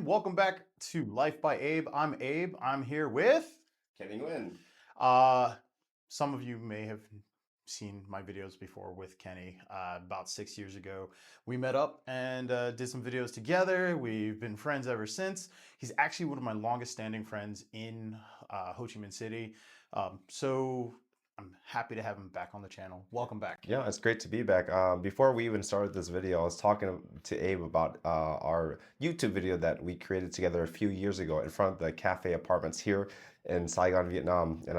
everyone. Welcome back to Life by Abe. I'm Abe. I'm here with Kenny Nguyen. uh some of you may have seen my videos before with Kenny. About 6 years ago, we met up and did some videos together. We've been friends ever since. He's actually one of my longest standing friends in Ho Chi Minh City. So I'm happy to have him back on the channel. Welcome back. Yeah, it's great to be back. Before we even started this video, I was talking to Abe about our YouTube video that we created together a few years ago in front of the cafe apartments here in Saigon, Vietnam. And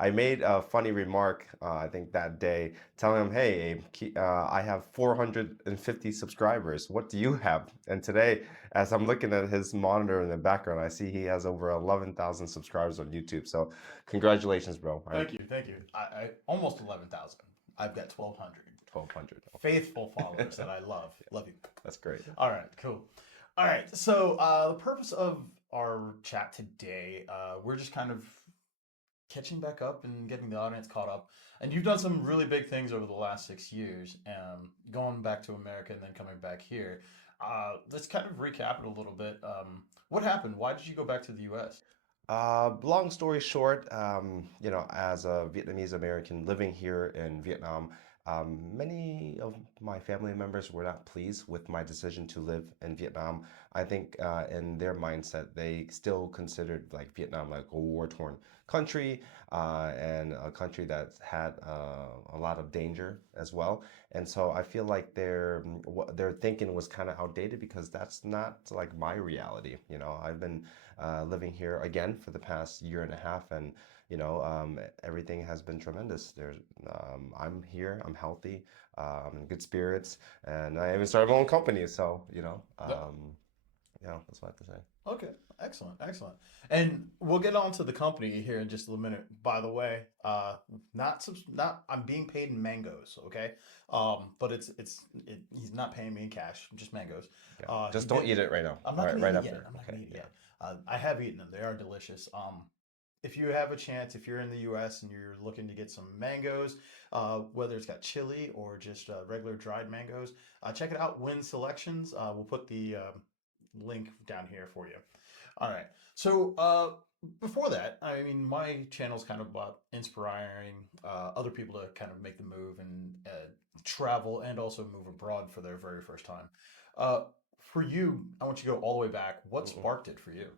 I made a funny remark, I think that day, telling him, "Hey, Abe, I have 450 subscribers. What do you have?" And today, as I'm looking at his monitor in the background, I see he has over 11,000 subscribers on YouTube. So congratulations, bro. Thank you, thank you. I almost 11,000. I've got 1,200. 1,200. Faithful followers that I love. Love you. That's great. All right, cool. All right, so the purpose of our chat today, we're just kind of catching back up and getting the audience caught up. And you've done some really big things over the last 6 years, going back to America and then coming back here. Let's kind of recap it a little bit. What happened? Why did you go back to the U.S.? Long story short, as a Vietnamese American living here in Vietnam, many of my family members were not pleased with my decision to live in Vietnam. I think in their mindset, they still considered like Vietnam like a war-torn country and a country that had a lot of danger as well. And so I feel like what their thinking was kind of outdated because that's not like my reality. I've been living here again for the past year and a half, and everything has been tremendous. I'm here, I'm healthy, I'm in good spirits, and I even started my own company. So that's what I have to say. Okay, excellent, excellent. And we'll get on to the company here in just a minute. By the way, not I'm being paid in mangoes, okay? But he's not paying me in cash, just mangoes. Yeah. Just don't eat it right now. I'm not Right, gonna eat it after. yet. I'm not gonna Okay. eat it Yeah. yet. I have eaten them. They are delicious. If you have a chance, if you're in the U.S. and you're looking to get some mangoes, whether it's got chili or just regular dried mangoes, check it out. Win Selections. We'll put the link down here for you. All right. So before that, I mean, my channel's kind of about inspiring other people to kind of make the move and travel and also move abroad for their very first time. For you, I want you to go all the way back. What sparked it for you?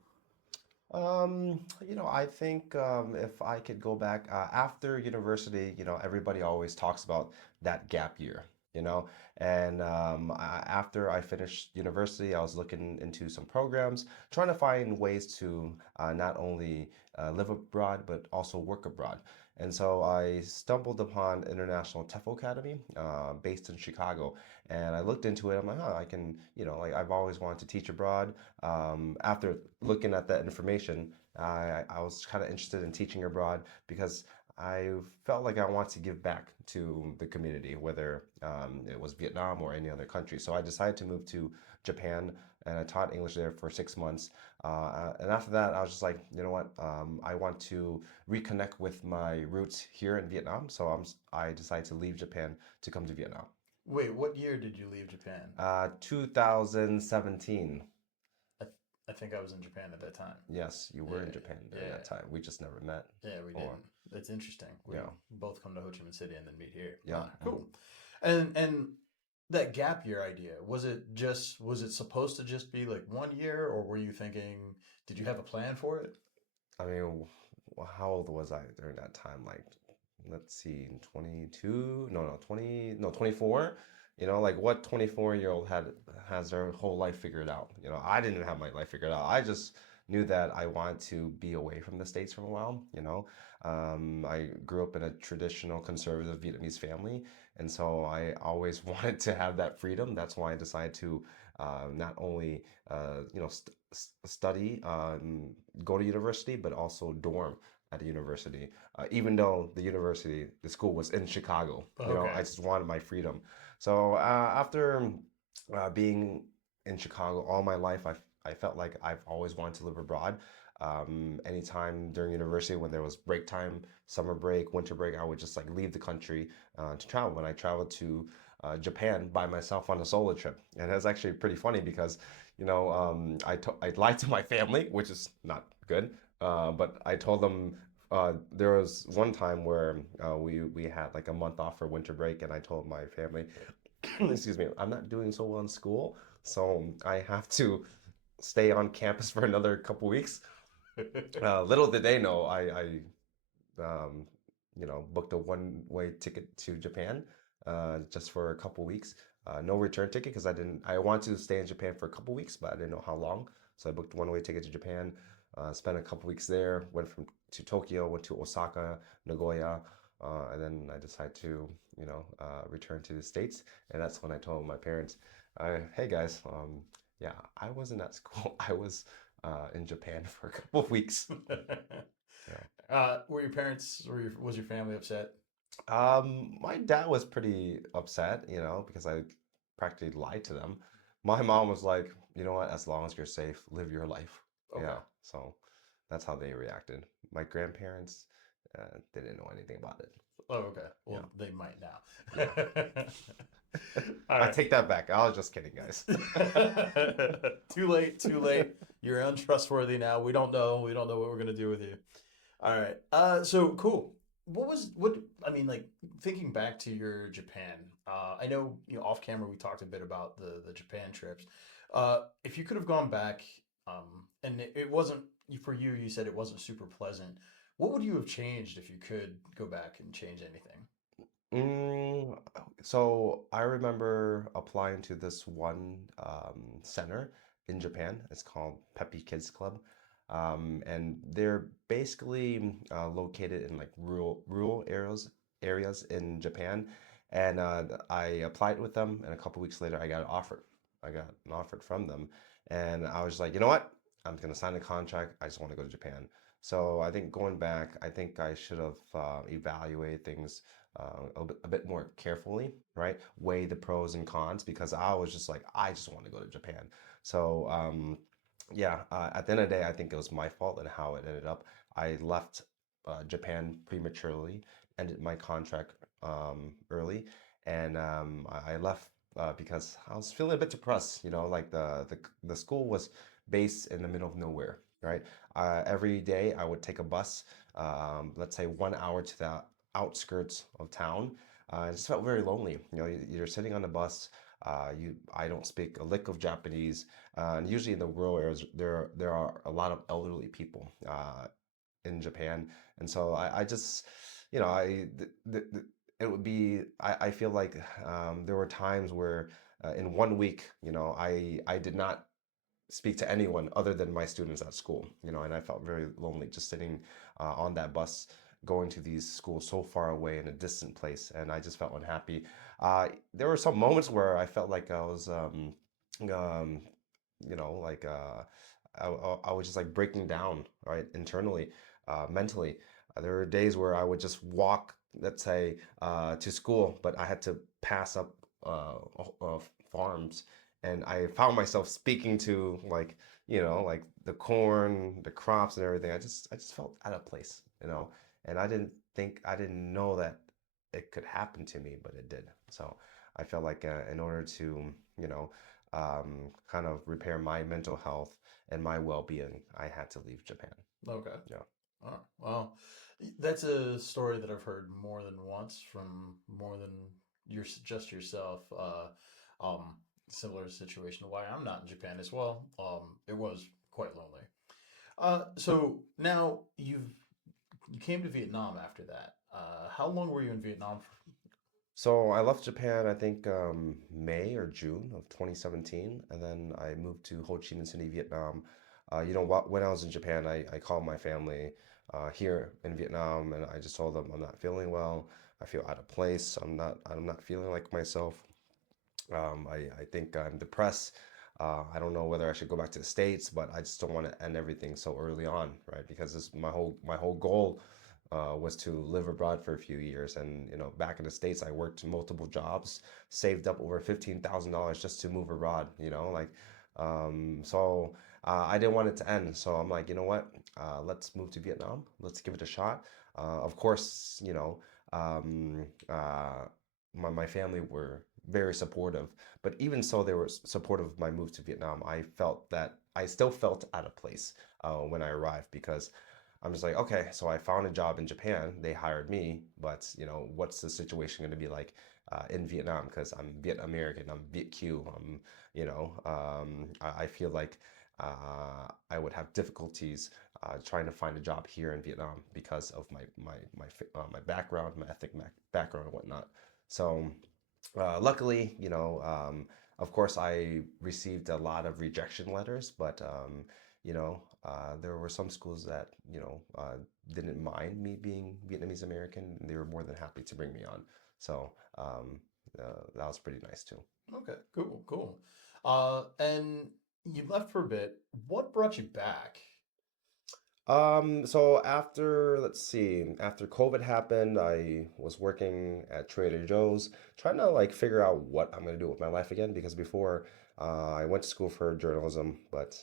I think if I could go back after university, everybody always talks about that gap year, you know, and after I finished university, I was looking into some programs, trying to find ways to not only live abroad, but also work abroad. And so I stumbled upon International TEFL Academy, based in Chicago, and I looked into it. I'm like, oh, I can, like I've always wanted to teach abroad. After looking at that information, I was kind of interested in teaching abroad because I felt like I wanted to give back to the community, whether it was Vietnam or any other country. So I decided to move to Japan, and I taught English there for 6 months. And after that, I was just like, you know what? I want to reconnect with my roots here in Vietnam. So I decided to leave Japan to come to Vietnam. Wait, what year did you leave Japan? 2017. I, I think I was in Japan at that time. Yes, you were in Yeah, Japan during yeah, that time. We just never met. yeah. We Or didn't. It's interesting. We yeah, both come to Ho Chi Minh City and then meet here. yeah. Cool. And that gap year idea, was it supposed to just be like 1 year, or were you thinking, did you have a plan for it? I mean, how old was I during that time? Like, let's see, 22? No, 20, no, 24. Like what 24-year-old has their whole life figured out? I didn't have my life figured out. I just knew that I wanted to be away from the States for a while. I grew up in a traditional conservative Vietnamese family, and so I always wanted to have that freedom. That's why I decided to not only study, go to university, but also dorm at a university. Even though the school was in Chicago, Okay. I just wanted my freedom. So after being in Chicago all my life, I felt like I've always wanted to live abroad. Anytime during university when there was break time, summer break, winter break, I would just like leave the country to travel. When I traveled to Japan by myself on a solo trip, and that's actually pretty funny because I lied to my family, which is not good. But I told them there was one time where we had like a month off for winter break, and I told my family, excuse me, I'm not doing so well in school, so I have to stay on campus for another couple weeks. Little did they know, um, booked a one-way ticket to Japan just for a couple weeks. No return ticket because I wanted to stay in Japan for a couple weeks, but I didn't know how long. So I booked a one-way ticket to Japan, spent a couple weeks there, went to Tokyo, went to Osaka, Nagoya, and then I decided to, return to the States. And that's when I told my parents, hey guys, yeah, I wasn't at school. I was in Japan for a couple of weeks. Yeah. Were your parents or was your family upset? My dad was pretty upset, because I practically lied to them. My mom was like, you know what, as long as you're safe, live your life. Okay. Yeah, so that's how they reacted. My grandparents, they didn't know anything about it. Oh, okay. Yeah, Well, they might now. yeah. All I right. take that back. I was just kidding, guys. Too late, too late. You're untrustworthy now. We don't know. We don't know what we're gonna do with you. All right. So cool. What I mean, like thinking back to your Japan. I know off camera we talked a bit about the Japan trips. If you could have gone back, and it wasn't for you. You said it wasn't super pleasant. What would you have changed if you could go back and change anything? Mm, so I remember applying to this one center in Japan. It's called Peppy Kids Club, and they're basically located in like rural areas in Japan. And I applied with them, and a couple weeks later, I got an offer. I got an offer from them, and I was like, you know what? I'm gonna sign the contract. I just want to go to Japan. So I think going back, I think I should have evaluated things a bit more carefully, right? Weigh the pros and cons because I was just like, I just want to go to Japan. So, yeah, at the end of the day, I think it was my fault and how it ended up. I left Japan prematurely, ended my contract early, and I left because I was feeling a bit depressed. Like the school was based in the middle of nowhere, right? Every day I would take a bus, let's say 1 hour to the outskirts of town. I just felt very lonely. You're sitting on the bus. I don't speak a lick of Japanese, and usually in the rural areas there are a lot of elderly people in Japan, and so I just, it would be. I feel like there were times where in one week, I did not speak to anyone other than my students at school, and I felt very lonely just sitting on that bus going to these schools so far away in a distant place, and I just felt unhappy. There were some moments where I felt like I was, um, like I was just like breaking down, right, internally, mentally. There were days where I would just walk, let's say, to school, but I had to pass up farms, and I found myself speaking to like the corn, the crops, and everything. I just felt out of place, and I didn't know that it could happen to me, but it did. So I felt like in order to you know kind of repair my mental health and my well-being, I had to leave Japan. Okay. Yeah. Oh, well, that's a story that I've heard more than once from more than just yourself. Um, Similar situation to why I'm not in Japan as well. It was quite lonely. So now you came to Vietnam after that. How long were you in Vietnam for? So I left Japan, I think May or June of 2017, and then I moved to Ho Chi Minh City, Vietnam. When I was in Japan, I called my family here in Vietnam, and I just told them I'm not feeling well. I feel out of place. I'm not feeling like myself. I think I'm depressed. I don't know whether I should go back to the States, but I just don't want to end everything so early on, right? Because my whole goal was to live abroad for a few years. And back in the States, I worked multiple jobs, saved up over $15,000 just to move abroad. So I didn't want it to end. So I'm like, you know what? Let's move to Vietnam. Let's give it a shot. Of course, um, uh, my family were very supportive. But even so, they were supportive of my move to Vietnam. I felt that I still felt out of place when I arrived because I'm just like, okay, so I found a job in Japan. They hired me, but what's the situation going to be like in Vietnam? Because I'm Viet American, I'm Viet Q. I feel like I would have difficulties trying to find a job here in Vietnam because of my background, my ethnic background and whatnot. So luckily, of course, I received a lot of rejection letters, but there were some schools that didn't mind me being Vietnamese American. They were more than happy to bring me on. So that was pretty nice too. Okay, cool, cool. And you left for a bit. What brought you back? So after, let's see, after COVID happened, I was working at Trader Joe's, trying to like figure out what I'm gonna do with my life again. Because before, I went to school for journalism, but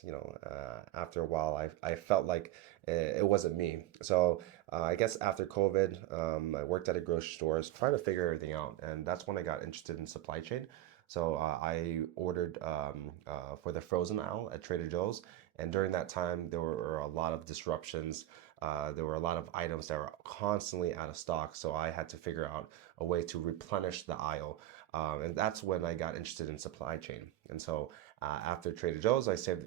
after a while, I felt like it wasn't me. So I guess after COVID, I worked at a grocery store, trying to figure everything out, and that's when I got interested in supply chain. So I ordered for the frozen aisle at Trader Joe's. And during that time, there were a lot of disruptions. There were a lot of items that were constantly out of stock. So I had to figure out a way to replenish the aisle. And that's when I got interested in supply chain. And so after Trader Joe's, I saved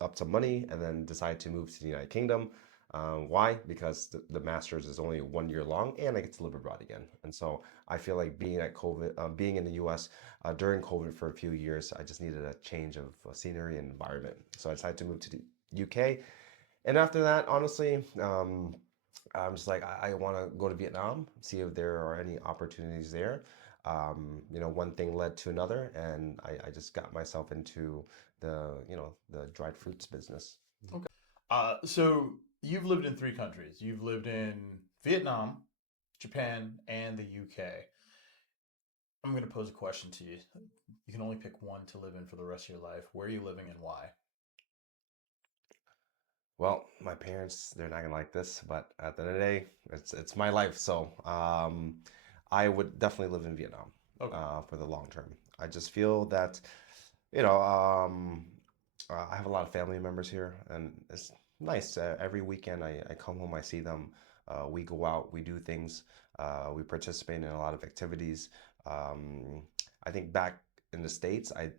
up some money and then decided to move to the United Kingdom. Why? Because the master's is only 1 year long, and I get to live abroad again. And so I feel like being in the U.S. During COVID for a few years, I just needed a change of scenery and environment. So I decided to move to the UK. And after that, honestly, I'm just like I want to go to Vietnam, see if there are any opportunities there. One thing led to another, and I just got myself into the dried fruits business. Okay. So you've lived in three countries. You've lived in Vietnam, Japan, and the UK. I'm going to pose a question to you. You can only pick one to live in for the rest of your life. Where are you living and why? Well, my parents, they're not gonna like this, but at the end of the day, it's my life. So I would definitely live in Vietnam Okay. for the long term. I just feel that, you know, um, I have a lot of family members here, and it's nice. Every weekend I come home, I see them. We go out, we do things, we participate in a lot of activities. Um, I think back in the States, I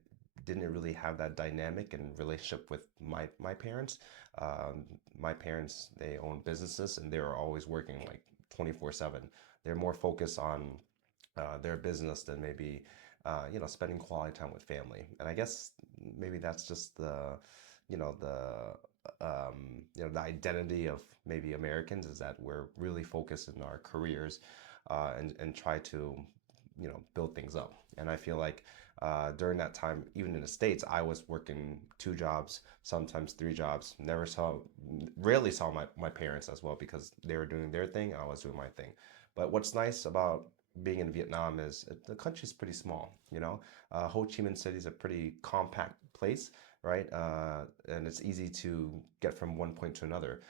didn't really have that dynamic and relationship with my parents. Um, my parents, they own businesses and they were always working like 24/7. They're more focused on their business than maybe spending quality time with family. And I guess maybe that's just the identity of maybe Americans is that we're really focused in our careers and try to build things up. And I feel like during that time, even in the States, I was working two jobs, sometimes three jobs. Rarely saw my parents as well because they were doing their thing, I was doing my thing. But what's nice about being in Vietnam is the country's pretty small. Ho Chi Minh City is a pretty compact place, right? And it's easy to get from one point to another.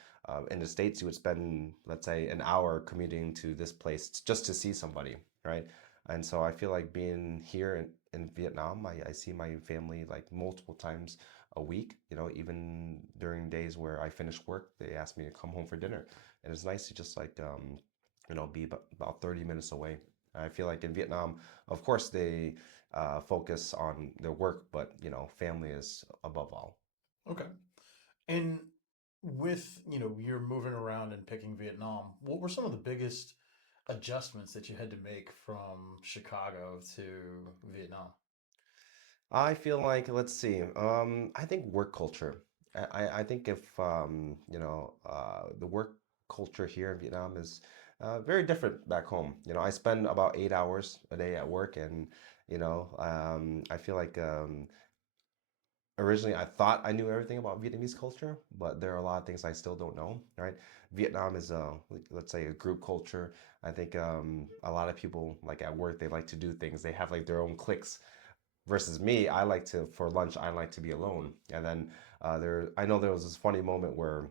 In the States, you would spend, let's say, an hour commuting to this place just to see somebody, right? And so I feel like being here in Vietnam, I see my family like multiple times a week, even during days where I finish work, they ask me to come home for dinner. And it's nice to just like, be about 30 minutes away. I feel like in Vietnam, of course, they focus on their work, but, family is above all. Okay. And with, you're moving around and picking Vietnam, what were some of the biggest adjustments that you had to make from Chicago to Vietnam? I feel like, let's see, I think work culture. I think if, the work culture here in Vietnam is very different back home. I spend about 8 hours a day at work, and, I feel like originally I thought I knew everything about Vietnamese culture, but there are a lot of things I still don't know, right? Vietnam is let's say a group culture. I think a lot of people like at work, they like to do things. They have like their own cliques versus me, I like to for lunch. I like to be alone. And then I know there was this funny moment where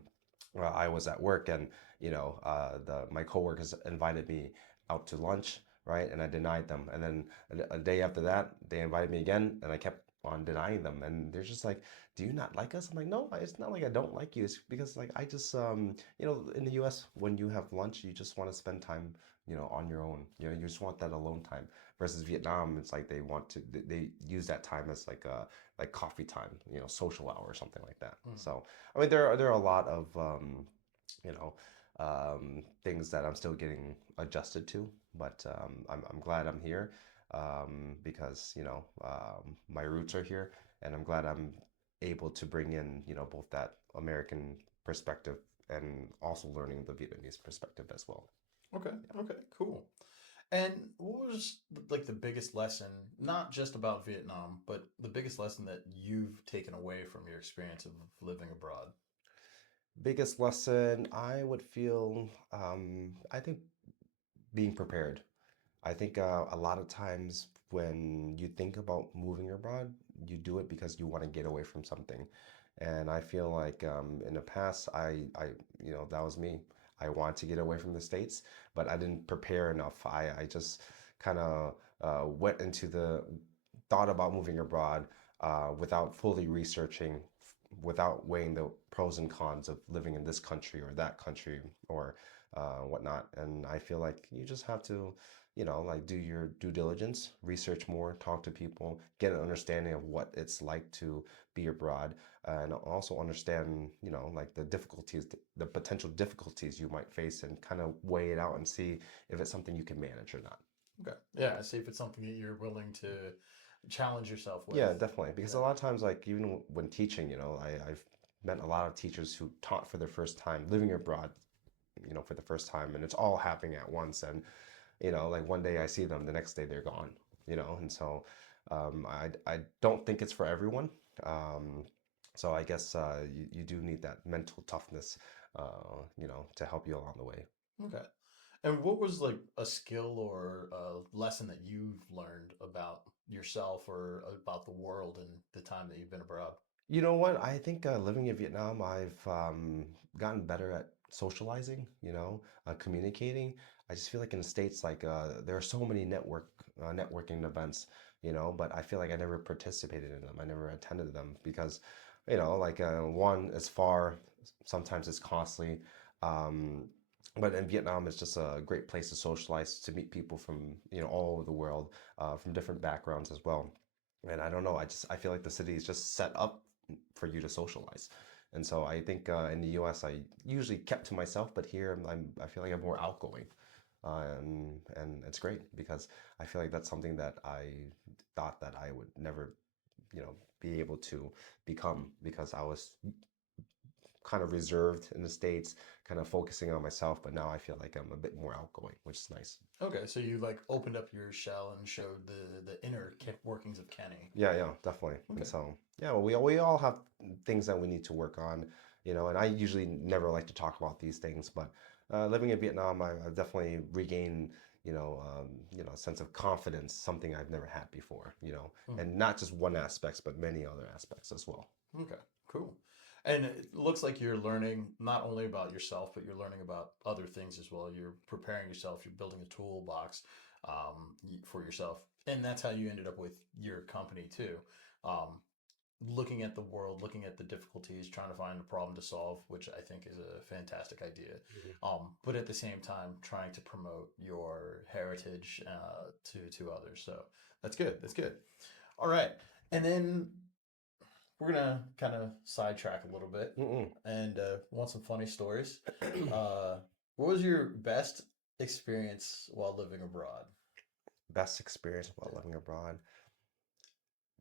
I was at work, and the my coworkers invited me out to lunch, right? And I denied them. And then a day after that, they invited me again, and I kept on denying them. And they're just like, "Do you not like us?" I'm like, "No, it's not like I don't like you. It's because like I just in the U.S. when you have lunch, you just want to spend time, on your own. You just want that alone time. Versus Vietnam, it's like they want to they use that time as like coffee time, social hour or something like that. Mm. So I mean, there are a lot of you know, things that I'm still getting adjusted to, but I'm glad I'm here because my roots are here, and I'm glad I'm able to bring in both that American perspective and also learning the Vietnamese perspective as well. Okay. Okay. Cool. And what was like the biggest lesson, not just about Vietnam, but the biggest lesson that you've taken away from your experience of living abroad? Biggest lesson I would feel, I think being prepared. I think a lot of times when you think about moving abroad, you do it because you want to get away from something. And I feel like in the past, that was me. I wanted to get away from the States, but I didn't prepare enough. I just kind of went into the thought about moving abroad without fully researching, without weighing the pros and cons of living in this country or that country or whatnot. And I feel like you just have to like do your due diligence, research more, talk to people, get an understanding of what it's like to be abroad, and also understand, like the difficulties, the potential difficulties you might face, and kind of weigh it out and see if it's something you can manage or not. Okay. Yeah, see if it's something that you're willing to challenge yourself with. Yeah, definitely. Because a Yeah. lot of times, like even when teaching, I've met a lot of teachers who taught for their first time living abroad, for the first time, and it's all happening at once. And like one day I see them, the next day they're gone, and so I don't think it's for everyone. Um, so I guess you do need that mental toughness, to help you along the way. Okay. And what was like a skill or a lesson that you've learned about yourself or about the world in the time that you've been abroad? You know what? I think living in Vietnam, I've gotten better at socializing, communicating. I just feel like in the States, like there are so many networking events, but I feel like I never participated in them. I never attended them because, like one, it's far, sometimes it's costly. Um, but in Vietnam, it's just a great place to socialize, to meet people from, all over the world, from different backgrounds as well. And I don't know, I feel like the city is just set up for you to socialize. And so I think in the U.S. I usually kept to myself, but here I feel like I'm more outgoing, and it's great because I feel like that's something that I thought that I would never, be able to become because I was kind of reserved in the States, kind of focusing on myself. But now I feel like I'm a bit more outgoing, which is nice. Okay, so you like opened up your shell and showed the inner workings of Kenny. Yeah, yeah, definitely. And Okay. so, yeah, well, we all have things that we need to work on, and I usually never like to talk about these things, but living in Vietnam, I've definitely regained, a sense of confidence, something I've never had before, Hmm. and not just one aspects, but many other aspects as well. Okay. Cool. And it looks like you're learning not only about yourself, but you're learning about other things as well. You're preparing yourself. You're building a toolbox for yourself, and that's how you ended up with your company too. Um, Looking at the world, looking at the difficulties, trying to find a problem to solve, which I think is a fantastic idea. Mhm. But at the same time, trying to promote your heritage to others. So that's good. That's good. All right, and then we're gonna kind of sidetrack a little bit Mm-mm. and want some funny stories. Uh, what was your best experience while living abroad? Best experience while living abroad.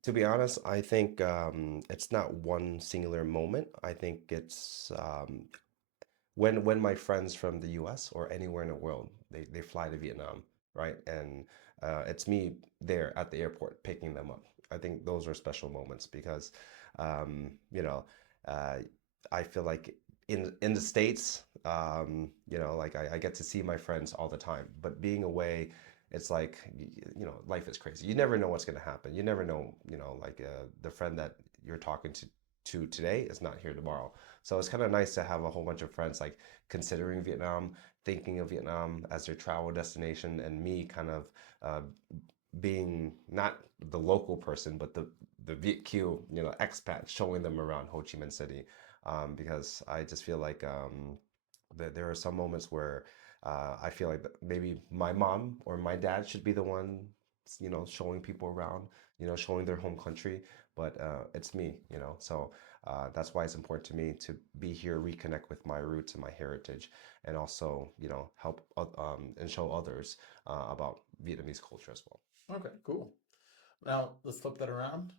To be honest, I think it's not one singular moment. I think it's when my friends from the US or anywhere in the world, they fly to Vietnam, right? And it's me there at the airport picking them up. I think those are special moments because, um, you know, uh, I feel like in the States, like I get to see my friends all the time, but being away, it's like, life is crazy. You never know what's going to happen. You never know, like the friend that you're talking to today is not here tomorrow. So it's kind of nice to have a whole bunch of friends like considering Vietnam, thinking of Vietnam as their travel destination, and me kind of uh, being not the local person, but the Viet Kieu, expat, showing them around Ho Chi Minh City, because I just feel like that there are some moments where I feel like maybe my mom or my dad should be the one, showing people around, showing their home country, but it's me, So that's why it's important to me to be here, reconnect with my roots and my heritage, and also, help and show others about Vietnamese culture as well. Okay, cool. Now let's flip that around.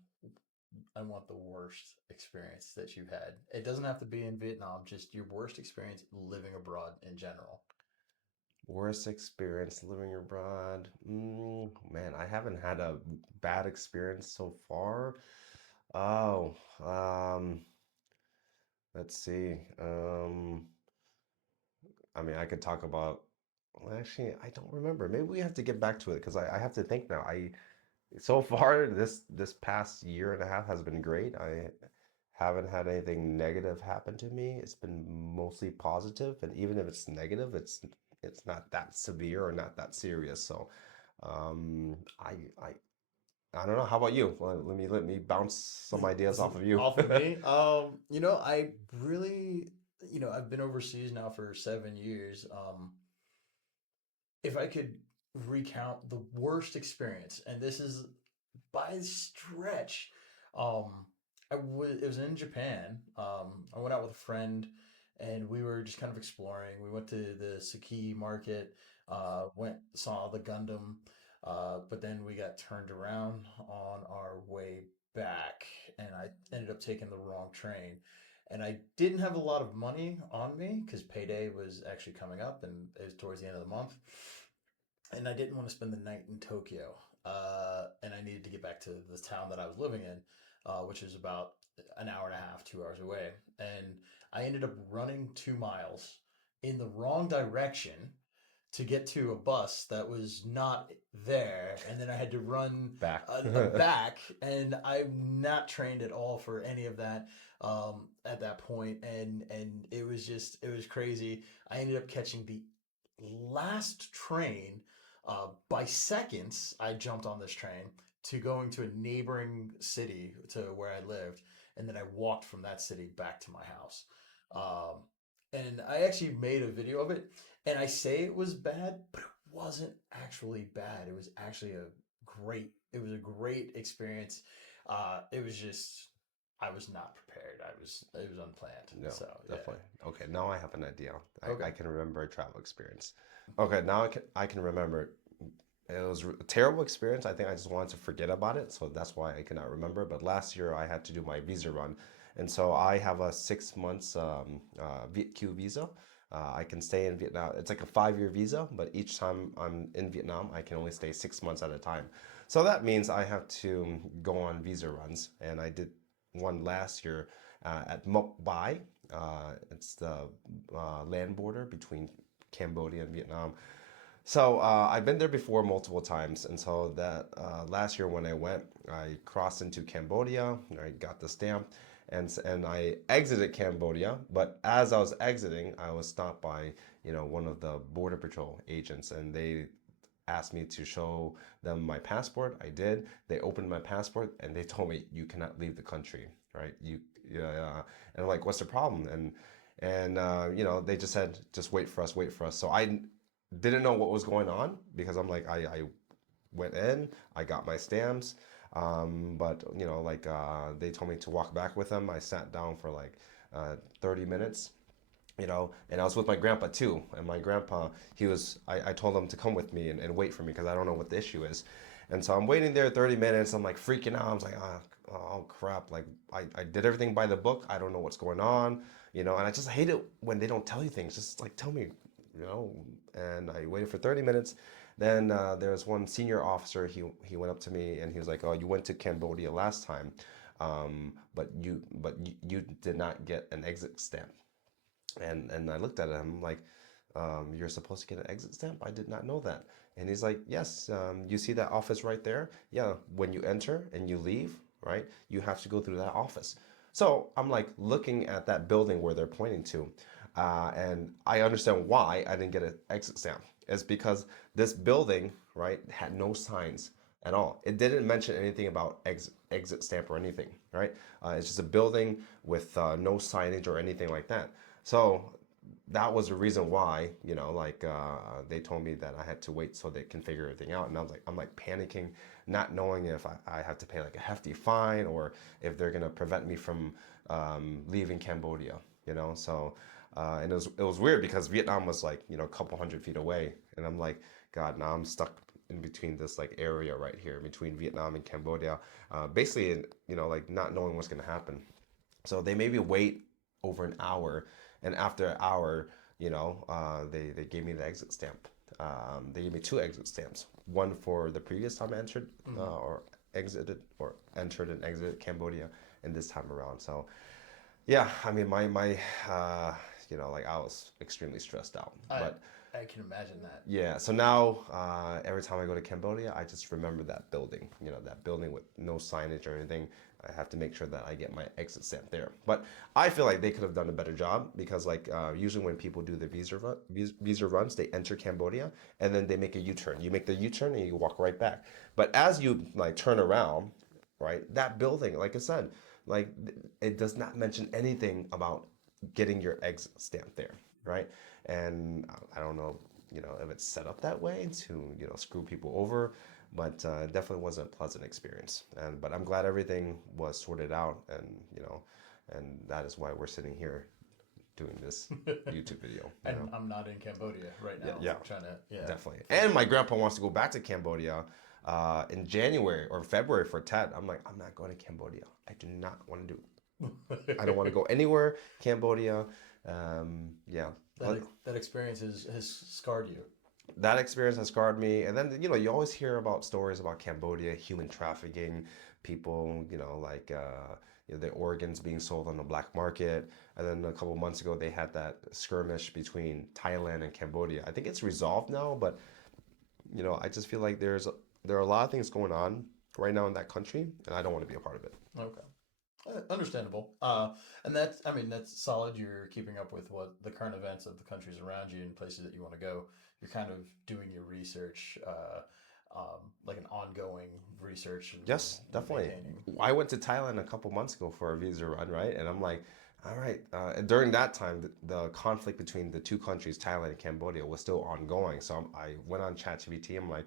I want the worst experience that you've had. It doesn't have to be in Vietnam, just your worst experience living abroad in general. Worst experience living abroad? Man, I haven't had a bad experience so far. Oh, let's see. I mean, I could talk about. Well, actually, I don't remember. Maybe we have to get back to it because I have to think now. I So far this past year and a half has been great. I haven't had anything negative happen to me. It's been mostly positive, and even if it's negative, it's not that severe or not that serious. So, um, I I I don't know. How about you? Well, let me bounce some ideas This is off of you. off of me. I really, I've been overseas now for 7 years. If I could recount the worst experience, and this is by stretch, um, it was in Japan. I went out with a friend, and we were just kind of exploring. We went to the Saki market, went saw the Gundam, but then we got turned around on our way back, and I ended up taking the wrong train. And I didn't have a lot of money on me because payday was actually coming up, and it was towards the end of the month, and I didn't want to spend the night in Tokyo. And I needed to get back to the town that I was living in, which is about an hour and a half, 2 hours away. And I ended up running 2 miles in the wrong direction to get to a bus that was not there, and then I had to run Back. a back, and I'm not trained at all for any of that at that point, and it was crazy. I ended up catching the last train by seconds. I jumped on this train to going to a neighboring city to where I lived, and then I walked from that city back to my house. Um, and I actually made a video of it, and I say it was bad, but it wasn't actually bad. It was actually it was a great experience. It was just, I was not prepared. It was unplanned. No, So yeah. definitely. Okay, now I have an idea. I Okay. can remember a travel experience. Okay, now I can remember. It was a terrible experience. I think I just wanted to forget about it, so that's why I cannot remember. But last year I had to do my visa run, and so I have a 6 months Viet Kieu visa. I can stay in Vietnam. It's like a 5-year visa, but each time I'm in Vietnam, I can only stay 6 months at a time. So that means I have to go on visa runs, and I did one last year at Mok Bai. It's the land border between Cambodia and Vietnam. So I've been there before multiple times, and so that last year when I went, I crossed into Cambodia. I got the stamp, and I exited Cambodia. But as I was exiting, I was stopped by one of the border patrol agents, and they asked me to show them my passport. I did. They opened my passport and they told me you cannot leave the country, right? And I'm like, what's the problem? And they just said, just wait for us, wait for us. So I didn't know what was going on because I'm like, I went in, I got my stamps, but they told me to walk back with them. I sat down for like 30 minutes, and I was with my grandpa too. And my grandpa, I told him to come with me and wait for me because I don't know what the issue is. And so I'm waiting there 30 minutes. I'm like freaking out. I'm like, oh crap. Like I did everything by the book. I don't know what's going on, and I just hate it when they don't tell you things. Just like tell me, you know. And I waited for 30 minutes. Then there was one senior officer. He went up to me and he was like, "Oh, you went to Cambodia last time, but you did not get an exit stamp." And I looked at him like, you're supposed to get an exit stamp? I did not know that. And he's like, yes, you see that office right there? Yeah, when you enter and you leave, right, you have to go through that office. So I'm like looking at that building where they're pointing to, and I understand why I didn't get an exit stamp. It's because this building, right, had no signs at all. It didn't mention anything about exit stamp or anything, right? It's just a building with no signage or anything like that. So that was the reason why, like they told me that I had to wait so they can figure everything out. And I'm like panicking, not knowing if I have to pay like a hefty fine or if they're gonna prevent me from leaving Cambodia, So, and it was weird because Vietnam was like, a couple hundred feet away, and I'm like, God, now I'm stuck in between this like area right here between Vietnam and Cambodia, basically, like not knowing what's gonna happen. So they made me wait over an hour, and after an hour, they gave me the exit stamp. They gave me two exit stamps. One for the previous time I entered Mm. or exited or entered and exited Cambodia, and this time around. So yeah, I mean my like I was extremely stressed out, I but I can imagine that. yeah, so now every time I go to Cambodia, I just remember that building, that building with no signage or anything. I have to make sure that I get my exit stamp there. But I feel like they could have done a better job because, like, usually when people do the visa runs, they enter Cambodia and then they make a U-turn. You make the U-turn and you walk right back. But as you like turn around, right, that building, like I said, like it does not mention anything about getting your exit stamp there, right? And I don't know, if it's set up that way to, screw people over, but definitely wasn't a pleasant experience. But I'm glad everything was sorted out, and and that is why we're sitting here doing this YouTube video. And I'm not in Cambodia right Yeah, now. yeah, Trying to, yeah. definitely. And my grandpa wants to go back to Cambodia in January or February for Tet. I'm like, I'm not going to Cambodia. I do not want to do. I don't want to go anywhere. Cambodia. Yeah. That experience has scarred you. That experience has scarred me. And then, you always hear about stories about Cambodia, human trafficking, people, like their organs being sold on the black market. And then a couple months ago, they had that skirmish between Thailand and Cambodia. I think it's resolved now, but, I just feel like there are a lot of things going on right now in that country, and I don't want to be a part of it. Okay. Understandable. And I mean, that's solid. You're keeping up with what the current events of the countries around you and places that you want to go. You're kind of doing your research, like an ongoing research Yes, and definitely. maintaining. I went to Thailand a couple months ago for a visa run, right? And I'm like, all right. And during that time, the conflict between the two countries, Thailand and Cambodia, was still ongoing. So I went on ChatGPT. I'm like,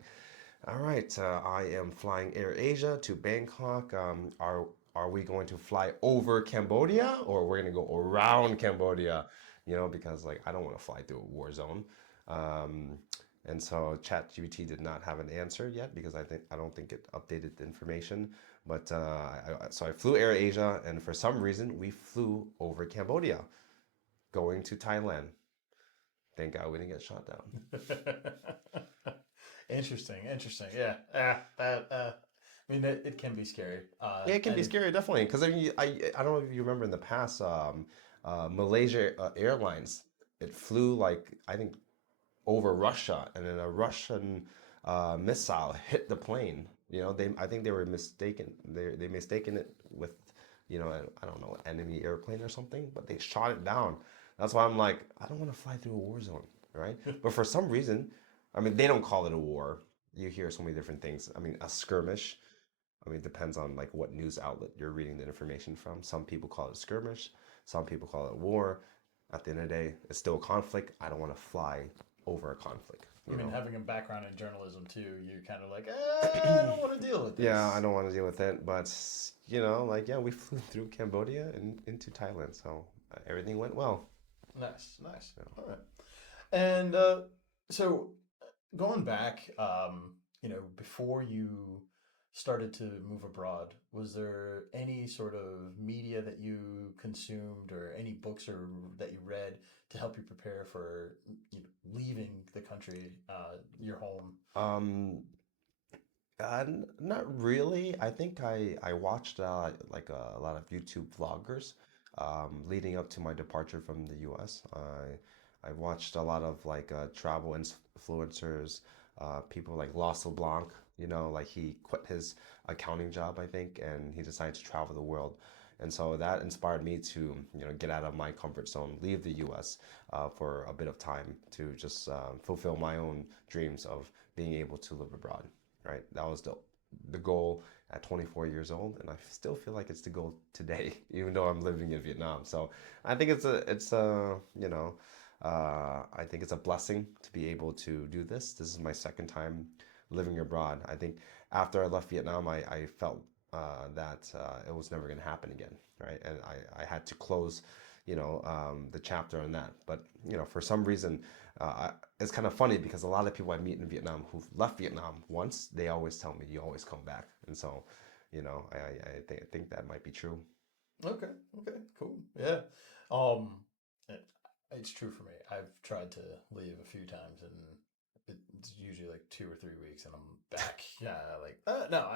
all right, I am flying Air Asia to Bangkok. Are we going to fly over Cambodia or we're going to go around Cambodia? Because like I don't want to fly through a war zone. Um, and so ChatGPT did not have an answer yet because I don't think it updated the information. But so I flew Air Asia, and for some reason we flew over Cambodia, going to Thailand. Thank God we didn't get shot down. Interesting, interesting. Yeah, that. I mean, it can be scary. Yeah, it can And be if scary, definitely. Because I don't know if you remember in the past, Malaysia Airlines, it flew like I think over Russia, and then a Russian missile hit the plane. I think they were mistaken. They mistaken it with, I don't know, an enemy airplane or something, but they shot it down. That's why I'm like, I don't want to fly through a war zone, right? But for some reason, I mean, they don't call it a war. You hear so many different things. I mean, a skirmish. I mean, it depends on like what news outlet you're reading the information from. Some people call it a skirmish. Some people call it war. At the end of the day, it's still a conflict. I don't want to fly over a conflict, I you mean, know? having a background in journalism too, you're kind of like, I don't want to deal with Yeah, I this. don't want to deal with it, but like yeah, we flew through Cambodia and into Thailand, so everything went well. Nice, nice. Yeah. All right. And so going back, before you started to move abroad, was there any sort of media that you consumed or any books or that you read to help you prepare for leaving the country, your home? Um, Not really. I think I watched like a lot of YouTube vloggers leading up to my departure from the U.S. I watched a lot of like travel influencers, people like Loss LeBlanc. Like he quit his accounting job, I think, and he decided to travel the world. And so that inspired me to, get out of my comfort zone, leave the U.S. For a bit of time to just fulfill my own dreams of being able to live abroad. Right, that was the goal at 24 years old, and I still feel like it's the goal today, even though I'm living in Vietnam. So I think I think it's a blessing to be able to do this. This is my second time living abroad. I think after I left Vietnam, I felt that it was never going to happen again, right? And I had to close, the chapter on that. But for some reason, it's kind of funny because a lot of people I meet in Vietnam who've left Vietnam once, they always tell me you always come back, and so, I think that might be true. Okay. Okay. Cool. Yeah. Um, it, it's true for me. I've tried to leave a few times, and it's usually like 2 or 3 weeks, and I'm back. Yeah. Like no,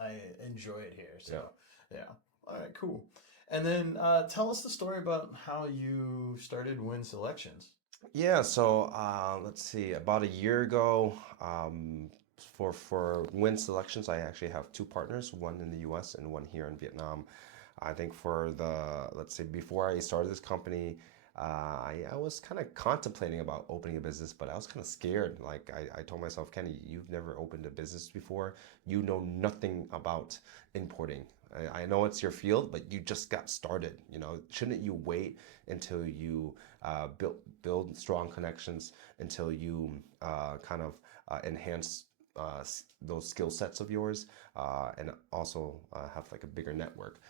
I enjoy it here. So Yeah. yeah. All right. Cool. And then tell us the story about how you started Win Selections. Yeah, so let's see. About a year ago, for win selections, I actually have two partners, one in the U.S. and one here in Vietnam. I think for let's say before I started this company, I was kind of contemplating about opening a business, but I was kind of scared. Like I told myself, Kenny, you've never opened a business before. You know nothing about importing. I know it's your field, but you just got started. Shouldn't you wait until you build strong connections, until you kind of enhance those skill sets of yours, and also have like a bigger network?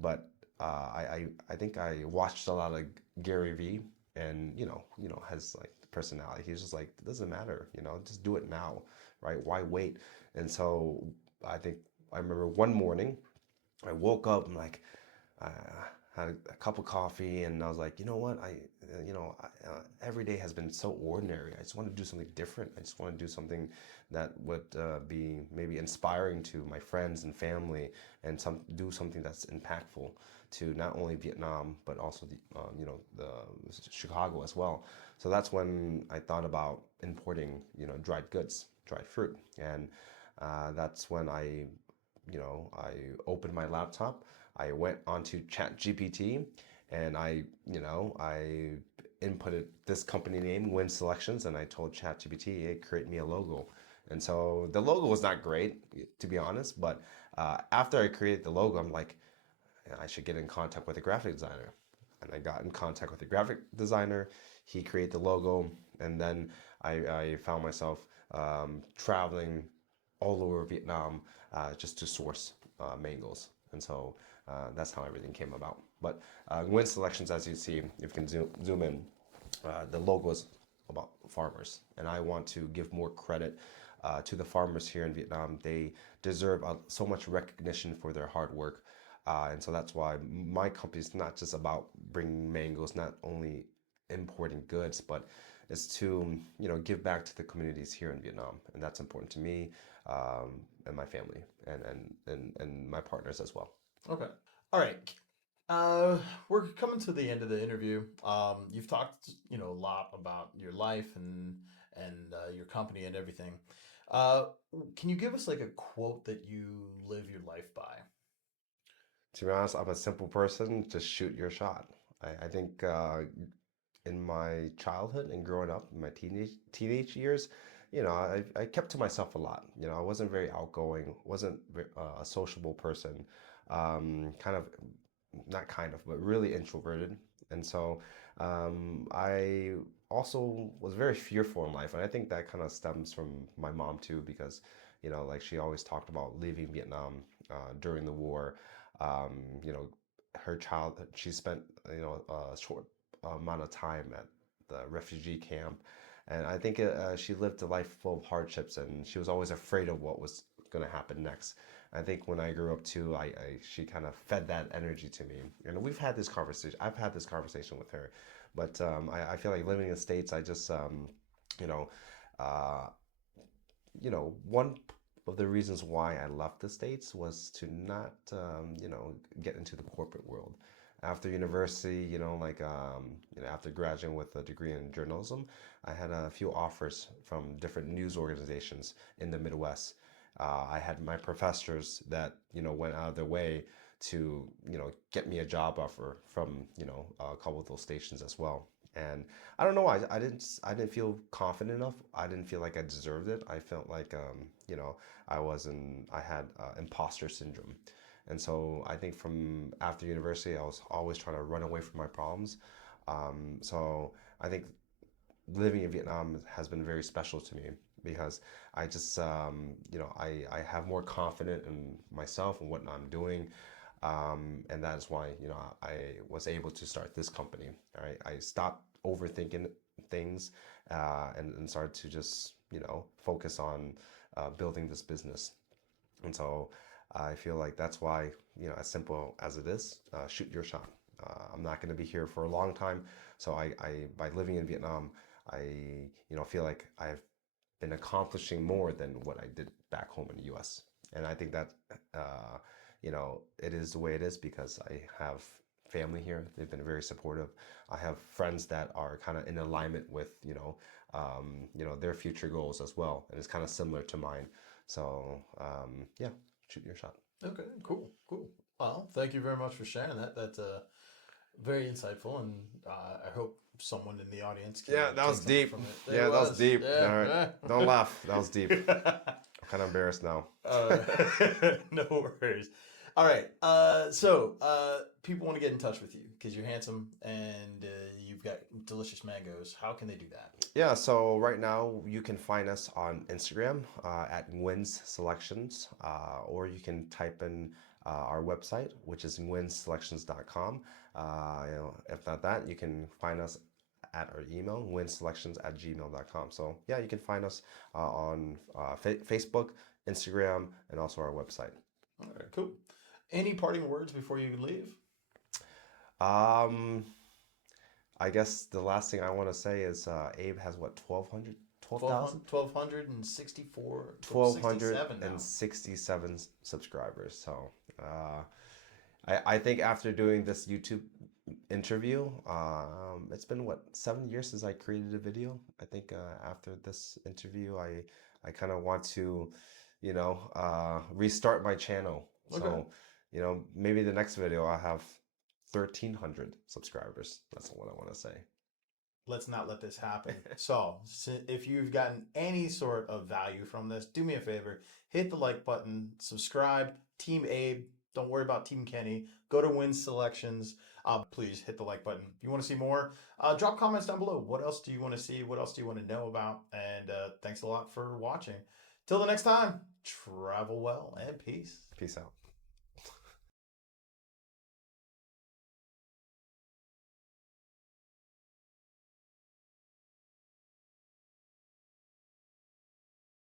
But I think I watched a lot of Gary Vee, and has like the personality. He's just like, it doesn't matter, just do it now, right? Why wait? And so I think I remember one morning I woke up and like I had a cup of coffee, and I was like, you know what? Every day has been so ordinary. I just want to do something different. I just want to do something that would be maybe inspiring to my friends and family, and do something that's impactful to not only Vietnam but also the Chicago as well. So that's when I thought about importing, dried goods, dried fruit, and that's when I opened my laptop. I went onto ChatGPT, and I inputted this company name, Win Selections, and I told ChatGPT, hey, create me a logo. And so the logo was not great, to be honest, but after I created the logo, I'm like, I should get in contact with a graphic designer. And I got in contact with a graphic designer. He created the logo, and then I found myself traveling all over Vietnam just to source mangoes. And so that's how everything came about. But Win Selections, as you see, if you can zoom in, the logo is about farmers. And I want to give more credit to the farmers here in Vietnam. They deserve so much recognition for their hard work. And so that's why my company is not just about bringing mangoes, not only importing goods, but is to give back to the communities here in Vietnam, and that's important to me, and my family, and my partners as well. Okay. All right. We're coming to the end of the interview. You've talked, a lot about your life and your company and everything. Uh, can you give us like a quote that you live your life by? To be honest, I'm a simple person. Just shoot your shot. I think in my childhood and growing up in my teenage years, I kept to myself a lot. I wasn't very outgoing, wasn't a sociable person, kind of not kind of, but really introverted. And so I also was very fearful in life. And I think that kind of stems from my mom too, because, like she always talked about leaving Vietnam during the war. You know, her childhood, she spent, a short amount of time at the refugee camp. And I think she lived a life full of hardships, and she was always afraid of what was going to happen next. I think when I grew up too, she kind of fed that energy to me. And we've had this conversation. I've had this conversation with her, but I feel like living in the States, I just you know, uh, one of the reasons why I left the States was to not get into the corporate world. After university, after graduating with a degree in journalism, I had a few offers from different news organizations in the Midwest. I had my professors that went out of their way to, get me a job offer from, a couple of those stations as well. And I don't know why I didn't feel confident enough. I didn't feel like I deserved it. I felt like, I had imposter syndrome. And so I think from after university, I was always trying to run away from my problems. So I think living in Vietnam has been very special to me because I just, I have more confidence in myself and what I'm doing. And that is why, I was able to start this company. All right. I stopped overthinking things and started to just, focus on building this business. And so I feel like that's why, as simple as it is, shoot your shot. I'm not going to be here for a long time. So by living in Vietnam, I, feel like I've been accomplishing more than what I did back home in the US. And I think that, it is the way it is because I have family here. They've been very supportive. I have friends that are kind of in alignment with, their future goals as well. And it's kind of similar to mine. So, yeah, shoot your shot. Okay, cool, cool. Well, thank you very much for sharing that. That's very insightful, and I hope someone in the audience can Yeah, that take was something deep. from it. Yeah, It that was was, deep. yeah, All right. yeah. Don't laugh. That was deep. I'm kind of embarrassed now. uh, no worries. All right. So people want to get in touch with you because you're handsome and you've got delicious mangoes. How can they do that? Yeah, so right now you can find us on Instagram at Nguyen's Selections, or you can type in our website, which is nguyenselections.com. If not that, you can find us at our email, nguyenselections@gmail.com. So yeah, you can find us on Facebook, Instagram, and also our website. All right, cool. Any parting words before you leave? Um, I guess the last thing I want to say is Abe has what, 1,200, 12,000? 1,264, 1,267 now. 1,267 subscribers. So I think after doing this YouTube interview, it's been what, 7 years since I created a video. I think after this interview, I kind of want to, restart my channel. Okay. So, maybe the next video I'll have 1,300 subscribers. That's what I want to say. Let's not let this happen. So, if you've gotten any sort of value from this, do me a favor, hit the like button, subscribe, Team Abe. Don't worry about Team Kenny. Go to Win Selections. Please hit the like button. If you want to see more, drop comments down below. What else do you want to see? What else do you want to know about? And thanks a lot for watching. Till the next time, travel well and peace. Peace out.